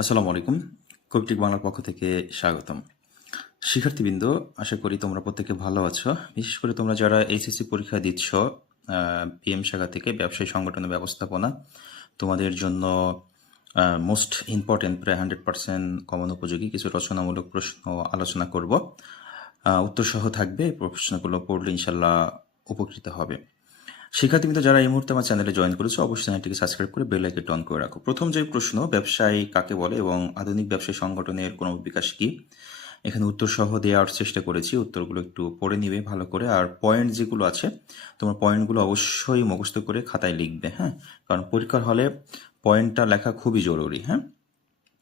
আসসালামু আলাইকুম। কবিটিক বাংলার পক্ষ থেকে স্বাগতম। শিক্ষার্থীবৃন্দ, আশা করি তোমরা প্রত্যেকে ভালো আছো। বিশেষ করে তোমরা যারা এইচএসসি পরীক্ষা দিচ্ছ পিএম শাখা থেকে ব্যবসায়ী সংগঠন ব্যবস্থাপনা, তোমাদের জন্য মোস্ট ইম্পর্টেন্ট প্রায় হান্ড্রেড পার্সেন্ট কমন উপযোগী কিছু রচনামূলক প্রশ্ন আলোচনা করব। উত্তরসহ থাকবে প্রশ্নগুলো পড়লে ইনশাল্লাহ উপকৃত হবে। শিক্ষার্থীবৃন্দ যারা এই মুহূর্তে আমার চ্যানেলে জয়েন করেছ, অবশ্যই চ্যানেলটিকে সাবস্ক্রাইব করে বেল আইকনটি অন করে রাখো। প্রথম যে প্রশ্ন, ব্যবসায়ী কাকে বলে এবং আধুনিক ব্যবসায়ী সংগঠনের কোনো বিকাশ কি? এখানে উত্তর সহ দেওয়ার চেষ্টা করেছি, উত্তরগুলো একটু পড়ে নিবে ভালো করে। আর পয়েন্ট যেগুলো আছে, তোমার পয়েন্টগুলো অবশ্যই মুখস্থ করে খাতায় লিখবে হ্যাঁ? কারণ পরীক্ষার হলে পয়েন্টটা লেখা খুবই জরুরি হ্যাঁ?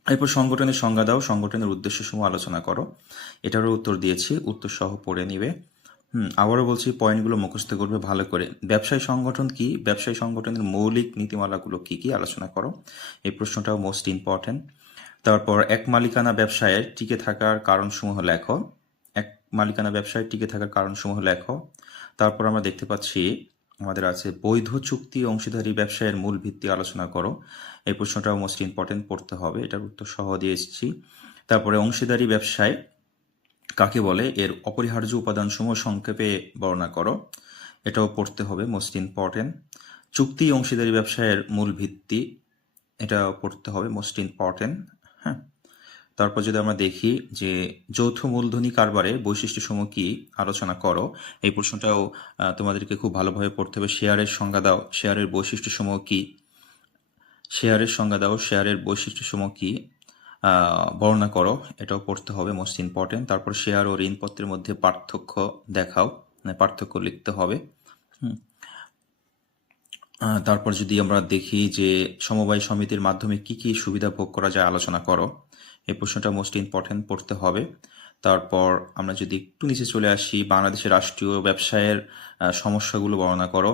এরপর সংগঠনের সংজ্ঞা দাও, সংগঠনের উদ্দেশ্য সমূহ আলোচনা করো। এটারও উত্তর দিয়েছি উত্তর সহ পড়ে নিবে। হুম, আবারও বলছি পয়েন্টগুলো মুখস্থ করবে ভালো করে। ব্যবসায়ী সংগঠন কি? ব্যবসায়ী সংগঠনের মৌলিক নীতিমালাগুলো কি কি? আলোচনা করো। এই প্রশ্নটাও মোস্ট ইম্পর্টেন্ট তারপর, এক মালিকানা ব্যবসায়ের টিকে থাকার কারণসমূহ লেখো। এক মালিকানা ব্যবসায় টিকে থাকার কারণসমূহ লেখো। তারপর আমরা দেখতে পাচ্ছি, আমাদের আছে বৈধ চুক্তি অংশীদারি ব্যবসায়ের মূল ভিত্তি আলোচনা করো। এই প্রশ্নটাও মোস্ট ইম্পর্টেন্ট পড়তে হবে। এটার উত্তর সহ দিয়ে এসেছি। তারপরে অংশীদারি ব্যবসায় কাকে বলে? এর অপরিহার্য উপাদানসমূহ সংক্ষেপে বর্ণনা করো। এটাও পড়তে হবে মোস্ট ইম্পর্টেন্ট চুক্তি অংশীদারি ব্যবসায়ের মূল ভিত্তি, এটাও পড়তে হবে মোস্ট ইম্পর্টেন্ট হ্যাঁ? তারপর যদি আমরা দেখি যে যৌথ মূলধনী কারবারে বৈশিষ্ট্যসমূহ কি, আলোচনা করো। এই প্রশ্নটাও তোমাদেরকে খুব ভালোভাবে পড়তে হবে। শেয়ারের সংজ্ঞা দাও, শেয়ারের বৈশিষ্ট্যসমূহ কি? শেয়ারের সংজ্ঞা দাও, শেয়ারের বৈশিষ্ট্যসমূহ কি? বর্ণনা করো, এটাও পড়তে হবে মোস্ট ইম্পর্টেন্ট তারপর শেয়ার ও ঋণপত্রের মধ্যে পার্থক্য দেখাও মানে পার্থক্য লিখতে হবে। তারপর যদি আমরা দেখি যে সমবায় সমিতির মাধ্যমে কি কি সুবিধা ভোগ করা যায়, আলোচনা করো। এই প্রশ্নটা মোস্ট ইম্পর্টেন্ট পড়তে হবে। তারপর আমরা যদি একটু নিচে চলে আসি, বাংলাদেশের রাষ্ট্রীয় ব্যবসায়ের সমস্যাগুলো বর্ণনা করো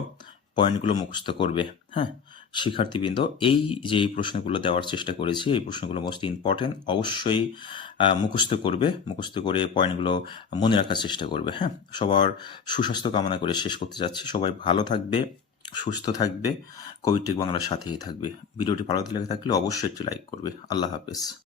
পয়েন্টগুলো মুখস্থ করবে। হ্যাঁ? শিক্ষার্থীবৃন্দ, এই যে এই প্রশ্নগুলো দেওয়ার চেষ্টা করেছি, এই প্রশ্নগুলো মোস্ট ইম্পর্টেন্ট অবশ্যই মুখস্থ করবে, মুখস্থ করে পয়েন্টগুলো মনে রাখার চেষ্টা করবে হ্যাঁ? সবার সুস্বাস্থ্য কামনা করে শেষ করতে যাচ্ছি। সবাই ভালো থাকবে, সুস্থ থাকবে কোভিড টেক বাংলার সাথেই থাকবে। ভিডিওটি ভালো লেগে থাকলে অবশ্যই একটি লাইক করবে। আল্লাহ হাফেজ।